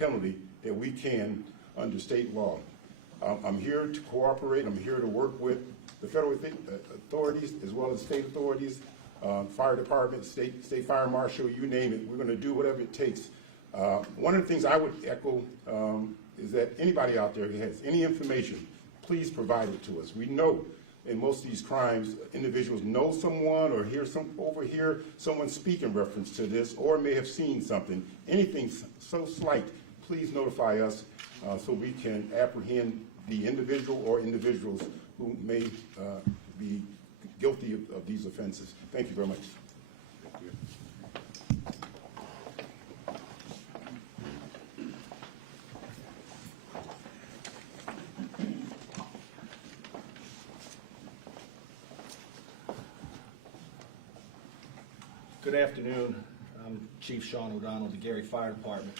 penalty that we can under state law. I'm here to cooperate. I'm here to work with the federal authorities as well as state authorities, fire department, state fire marshal, you name it. We're going to do whatever it takes. One of the things I would echo is that anybody out there who has any information, please provide it to us. We know in most of these crimes, individuals know someone or overhear someone speak in reference to this or may have seen something. Anything so slight, please notify us so we can apprehend the individual or individuals who may be guilty of these offenses. Thank you very much. Thank you. Good afternoon. I'm Chief Sean O'Donnell of the Gary Fire Department.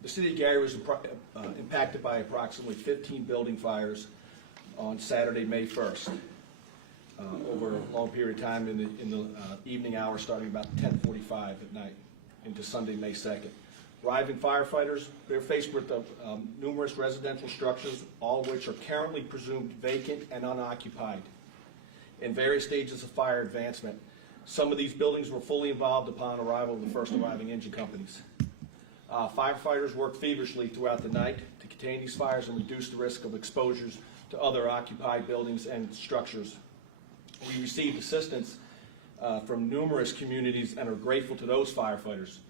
The city of Gary was impacted by approximately 15 building fires on Saturday, May 1st, over a long period of time in the evening hours starting about 10:45 at night into Sunday, May 2nd. Arriving firefighters, they're faced with numerous residential structures, all of which are currently presumed vacant and unoccupied in various stages of fire advancement. Some of these buildings were fully involved upon arrival of the first arriving engine companies. Firefighters worked feverishly throughout the night to contain these fires and reduce the risk of exposures to other occupied buildings and structures. We received assistance from numerous communities and are grateful to those firefighters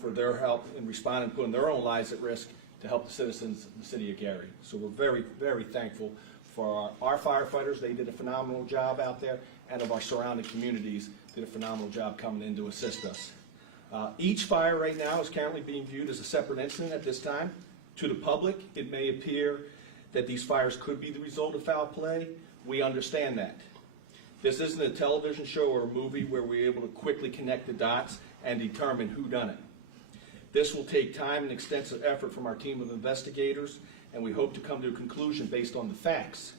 for their help in responding, putting their own lives at risk to help the citizens of the city of Gary. So we're very, very thankful for our firefighters. They did a phenomenal job out there, and of our surrounding communities did a phenomenal job coming in to assist us. Each fire right now is currently being viewed as a separate incident at this time. To the public, it may appear that these fires could be the result of foul play. We understand that. This isn't a television show or a movie where we're able to quickly connect the dots and determine who done it. This will take time and extensive effort from our team of investigators, and we hope to come to a conclusion based on the facts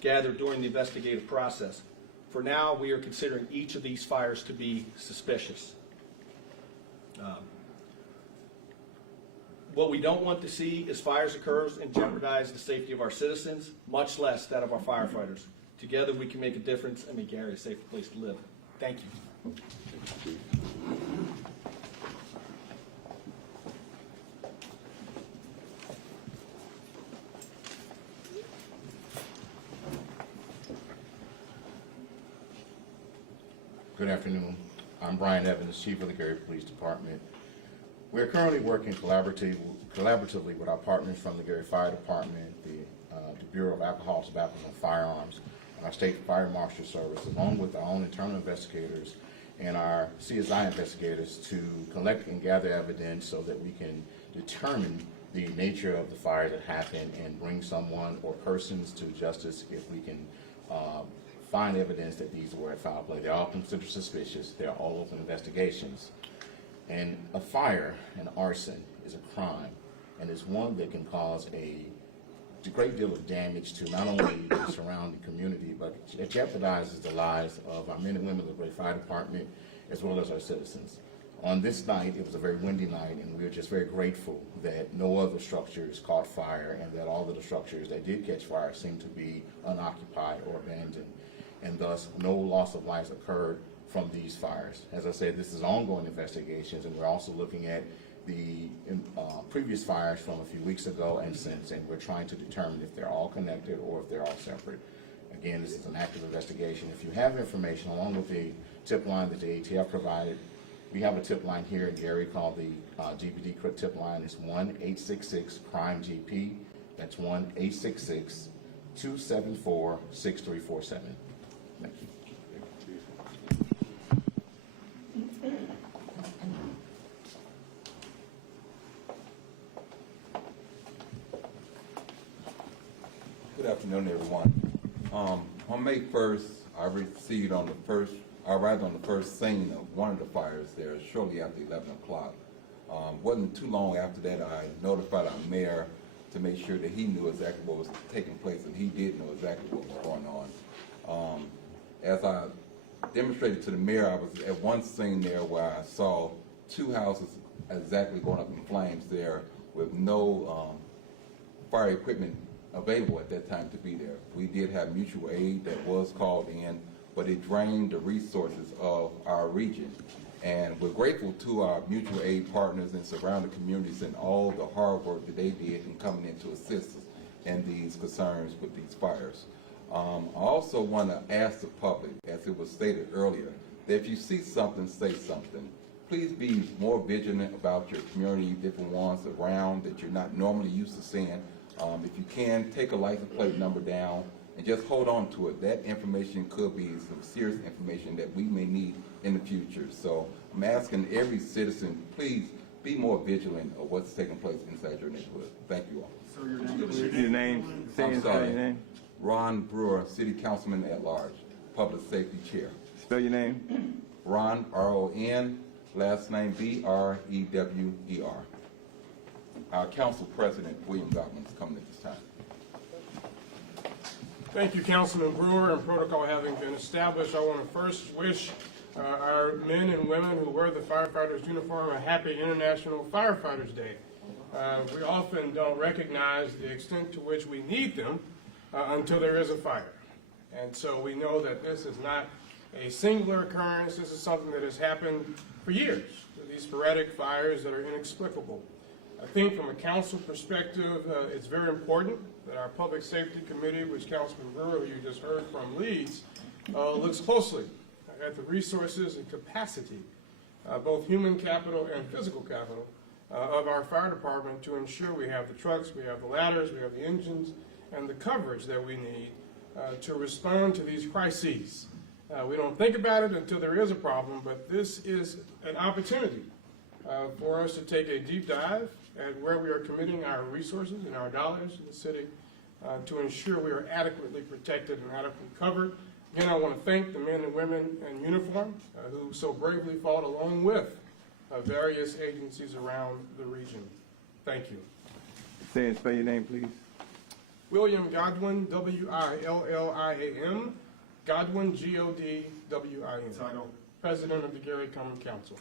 gathered during the investigative process. For now, we are considering each of these fires to be suspicious. What we don't want to see is fires occur and jeopardize the safety of our citizens, much less that of our firefighters. Together we can make a difference and make Gary a safer place to live. Thank you. Good afternoon. I'm Brian Evans, Chief of the Gary Police Department. We're currently working collaboratively with our partners from the Gary Fire Department, the Bureau of Alcohol, Tobacco, and Firearms, and our State Fire Marshal Service, along with our own internal investigators and our CSI investigators to collect and gather evidence so that we can determine the nature of the fire that happened and bring someone or persons to justice if we can find evidence that these were at foul play. They're all considered suspicious. They're all open investigations. And a fire, an arson, is a crime, and it's one that can cause a great deal of damage to not only the surrounding community, but it jeopardizes the lives of our men and women of the Gray Fire Department, as well as our citizens. On this night, it was a very windy night, and we were just very grateful that no other structures caught fire, and that all of the structures that did catch fire seemed to be unoccupied or abandoned, and thus no loss of lives occurred from these fires. As I said, this is ongoing investigations, and we're also looking at the previous fires from a few weeks ago and since, and we're trying to determine if they're all connected or if they're all separate. Again, this is an active investigation. If you have information, along with the tip line that the ATF provided, we have a tip line here in Gary called the GPD tip line. It's 1-866-CRIME-GP. That's 1-866-274-6347. Thank you. Good afternoon, everyone. On May 1st, I arrived on the first scene of one of the fires there shortly after 11 o'clock. Wasn't too long after that, I notified our mayor to make sure that he knew exactly what was taking place, and he did know exactly what was going on. As I demonstrated to the mayor, I was at one scene there where I saw two houses exactly going up in flames there with no fire equipment available at that time to be there. We did have mutual aid that was called in, but it drained the resources of our region. And we're grateful to our mutual aid partners and surrounding communities and all the hard work that they did in coming in to assist us in these concerns with these fires. I also want to ask the public, as it was stated earlier, that if you see something, say something. Please be more vigilant about your community, different ones around that you're not normally used to seeing. If you can, take a license plate number down and just hold on to it. That information could be some serious information that we may need in the future. So I'm asking every citizen, please be more vigilant of what's taking place inside your neighborhood. Thank you all. So your name, I'm sorry. Ron Brewer, City Councilman at Large, Public Safety Chair. Spell your name. Ron, R-O-N, last name B-R-E-W-E-R. Our Council President, William Gottman, is coming at this time. Thank you, Councilman Brewer. And protocol having been established, I want to first wish our men and women who wear the firefighters' uniform a happy International Firefighters Day. We often don't recognize the extent to which we need them until there is a fire. And so we know that this is not a singular occurrence. This is something that has happened for years, these sporadic fires that are inexplicable. I think from a council perspective, it's very important that our Public Safety Committee, which Councilman Brewer, who you just heard from, leads, looks closely at the resources and capacity, both human capital and physical capital, of our fire department to ensure we have the trucks, we have the ladders, we have the engines, and the coverage that we need to respond to these crises. We don't think about it until there is a problem, but this is an opportunity for us to take a deep dive at where we are committing our resources and our dollars in the city to ensure we are adequately protected and adequately covered. Again, I want to thank the men and women in uniform who so bravely fought along with various agencies around the region. Thank you. Say and spell your name, please. William Godwin, W-I-L-L-I-A-M, Godwin, G-O-D-W-I-N. Title. President of the Gary Common Council.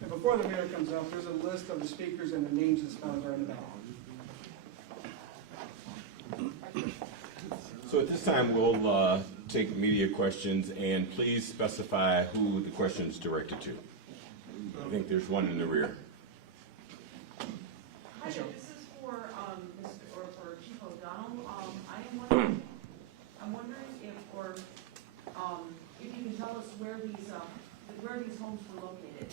And before the mayor comes up, there's a list of the speakers and the names that's found right in the back. So at this time, we'll take media questions, and please specify who the question is directed to. I think there's one in the rear. Hi there, this is for Chief O'Donnell. I'm wondering if you can tell us where these homes were located.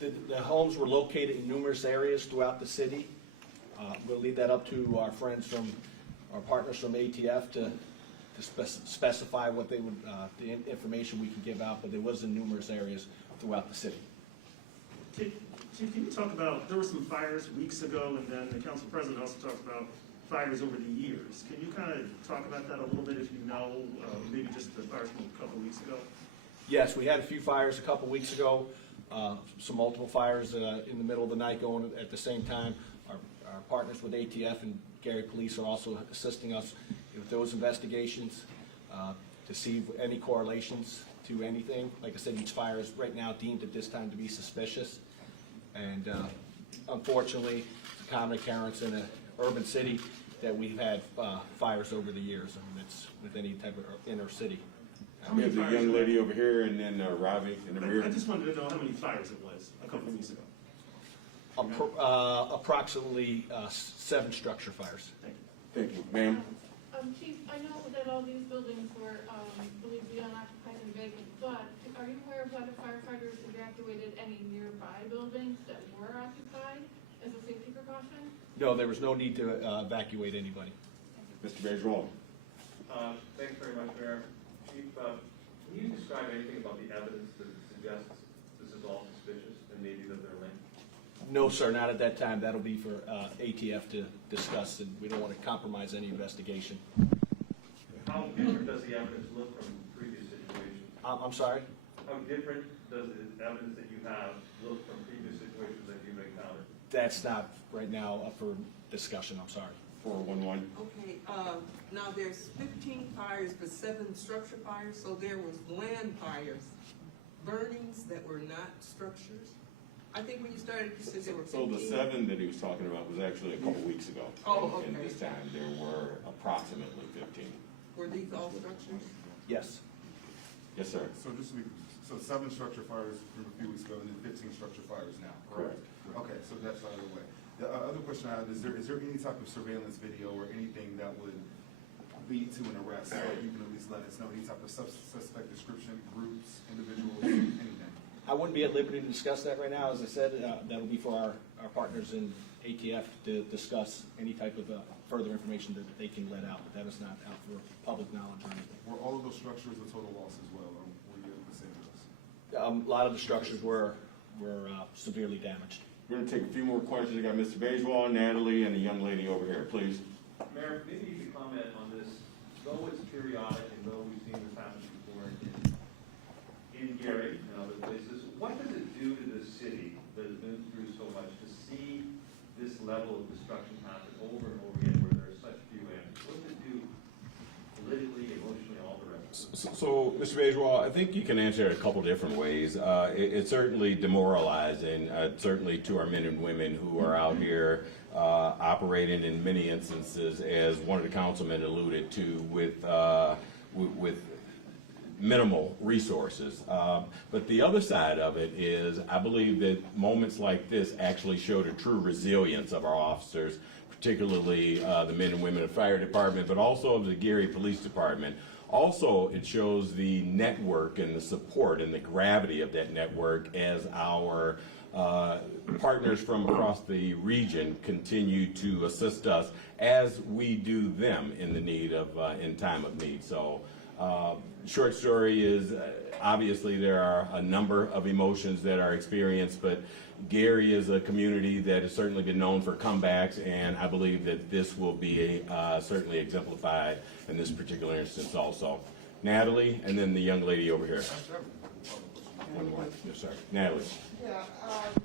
The homes were located in numerous areas throughout the city. We'll leave that up to our friends from, our partners from ATF to specify what they would, the information we can give out, but it was in numerous areas throughout the city. Chief, can you talk about, there were some fires weeks ago, and then the council president also talked about fires over the years. Can you kind of talk about that a little bit, if you know, maybe just the fires from a couple of weeks ago? Yes, we had a few fires a couple weeks ago, some multiple fires in the middle of the night going at the same time. Our partners with ATF and Gary Police are also assisting us with those investigations to see any correlations to anything. Like I said, each fire is right now deemed at this time to be suspicious. And unfortunately, it's a common occurrence in an urban city that we've had fires over the years. I mean, it's with any type of inner city. We have the young lady over here, and then Ravi in the rear. I just wanted to know how many fires it was a couple of weeks ago. Approximately 7 structure fires. Thank you. Ma'am? Chief, I know that all these buildings were believed to be unoccupied and vacant, but are you aware of whether firefighters evacuated any nearby buildings that were occupied as a safety precaution? No, there was no need to evacuate anybody. Mr. Bergeron. Thanks very much, Mayor. Chief, can you describe anything about the evidence that suggests this is all suspicious and maybe that they're linked? No, sir, not at that time. That'll be for ATF to discuss, and we don't want to compromise any investigation. How different does the evidence look from previous situations? I'm sorry? How different does the evidence that you have look from previous situations that you've encountered? That's not right now up for discussion. I'm sorry. 411. Okay, now there's 15 fires, but 7 structure fires, so there was land fires burnings that were not structures? I think when you started, you said there were 15. So the 7 that he was talking about was actually a couple weeks ago. Oh, And okay. this time, there were approximately 15. Were these all structures? Yes. Yes, sir. So just to be, so 7 structure fires from a few weeks ago, and then 15 structure fires now, correct? Okay, so that's out of the way. The other question I have is there any type of surveillance video or anything that would lead to an arrest, so you can at least let us know any type of suspect description, groups, individuals, anything? I wouldn't be at liberty to discuss that right now. As I said, that'll be for our partners in ATF to discuss any type of further information that they can let out, but that is not out for public knowledge or anything. Were all of those structures a total loss as well, or were you able to say those? A lot of the structures were severely damaged. We're going to take a few more questions. I got Mr. Bajwal, Natalie, and the young lady over here, please. Mayor, maybe you could comment on this, though it's periodic and though we've seen this happen before in Gary and other places, what does it do to the city that has been through so much to see this level of destruction happen over and over again where there are such few ends? What does it do politically, emotionally, all the rest of it? So, Mr. Bajwal, I think you can answer it a couple different ways. It's certainly demoralizing, certainly to our men and women who are out here operating in many instances, as one of the councilmen alluded to, with minimal resources. But the other side of it is, I believe that moments like this actually show the true resilience of our officers, particularly the men and women of the fire department, but also of the Gary Police Department. Also, it shows the network and the support and the gravity of that network as our partners from across the region continue to assist us as we do them in the need of, in time of need. So, short story is, obviously there are a number of emotions that are experienced, but Gary is a community that has certainly been known for comebacks, and I believe that this will be certainly exemplified in this particular instance also. Natalie, and then the young lady over here. One more. Yes, sir. Natalie. Yeah,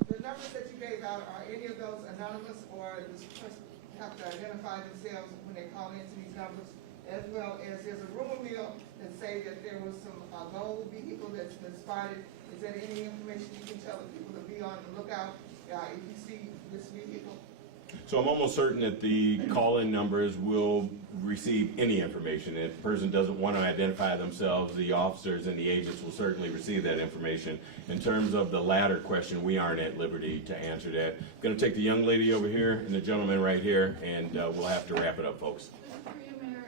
the numbers that you gave out, are any of those anonymous, or does the person have to identify themselves when they call into these numbers? As well as there's a rumor mill that say that there was some gold vehicle that's been spotted. Is there any information you can tell the people to be on the lookout if you see this vehicle? So I'm almost certain that the call-in numbers will receive any information. If a person doesn't want to identify themselves, the officers and the agents will certainly receive that information. In terms of the latter question, we aren't at liberty to answer that. I'm going to take the young lady over here and the gentleman right here, and we'll have to wrap it up, folks. This is for you, Mayor.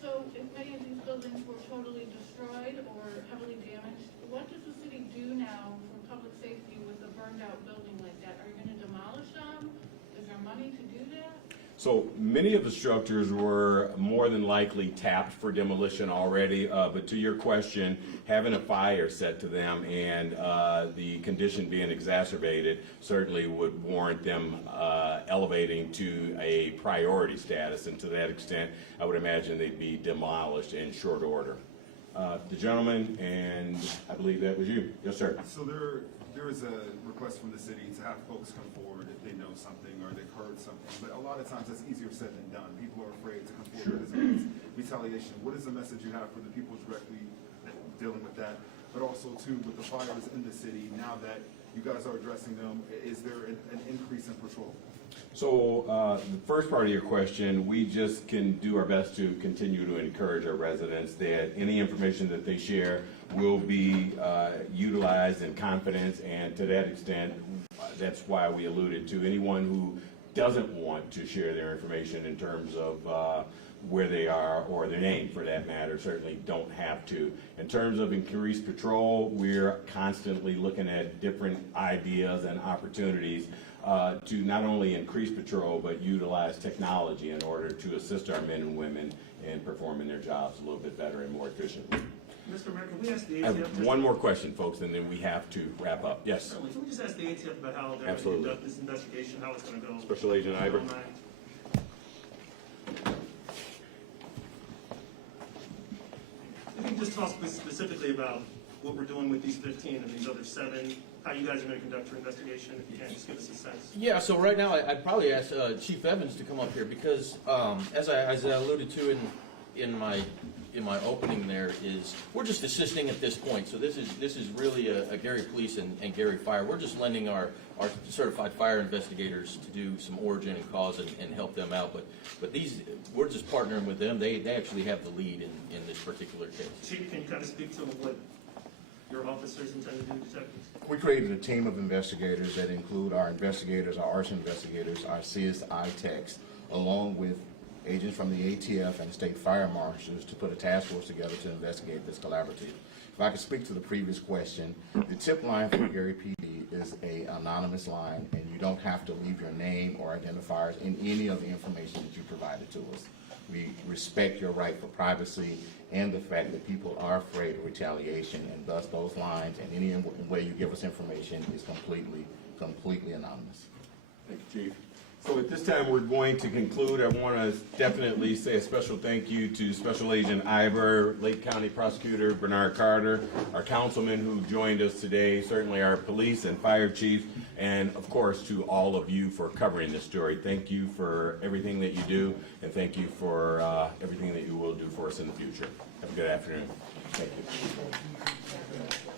So if many of these buildings were totally destroyed or heavily damaged, what does the city do now for public safety with a burned out building like that? Are you going to demolish them? Is there money to do that? So many of the structures were more than likely tapped for demolition already, but to your question, having a fire set to them and the condition being exacerbated certainly would warrant them elevating to a priority status, and to that extent, I would imagine they'd be demolished in short order. The gentleman, and I believe that was you. Yes, sir. So there is a request from the city to have folks come forward if they know something or they've heard something, but a lot of times that's easier said than done. People are afraid to come forward because of retaliation. What is the message you have for the people directly dealing with that, but also too with the fires in the city, now that you guys are addressing them, is there an increase in patrol? So the first part of your question, we just can do our best to continue to encourage our residents that any information that they share will be utilized in confidence, and to that extent, that's why we alluded to anyone who doesn't want to share their information in terms of where they are, or their name for that matter, certainly don't have to. In terms of increased patrol, we're constantly looking at different ideas and opportunities to not only increase patrol, but utilize technology in order to assist our men and women in performing their jobs a little bit better and more efficiently. Mr. Mayor, can we ask the I ATF? have one more question, folks, and then we have to wrap up. Yes. Can we just ask the ATF about how they're going to Absolutely. conduct this investigation, how it's going to go? Special Agent Iber. If you can just talk specifically about what we're doing with these 15 and these other 7, how you guys are going to conduct your investigation, if you can just give us a sense. Yeah, so right now I'd probably ask Chief Evans to come up here because, as I alluded to in in my opening there is, we're just assisting at this point. So this is really a Gary Police and Gary Fire. We're just lending our certified fire investigators to do some origin and cause and help them out. But these, we're just partnering with them. They actually have the lead in this particular case. Chief, can you kind of speak to what your officers intend to do, detectives? We created a team of investigators that include our investigators, our arson investigators, our CSI techs, along with agents from the ATF and state fire marshals to put a task force together to investigate this collaborative. If I could speak to the previous question, the tip line for Gary PD is an anonymous line, and you don't have to leave your name or identifiers in any of the information that you provided to us. We respect your right for privacy and the fact that people are afraid of retaliation, and thus those lines and any way you give us information is completely anonymous. Thank you, Chief. So at this time, we're going to conclude. I want to definitely say a special thank you to Special Agent Iber, Lake County Prosecutor Bernard Carter, our councilman who joined us today, certainly our police and fire chiefs, and of course to all of you for covering this story. Thank you for everything that you do, and thank you for everything that you will do for us in the future. Have a good afternoon. Thank you.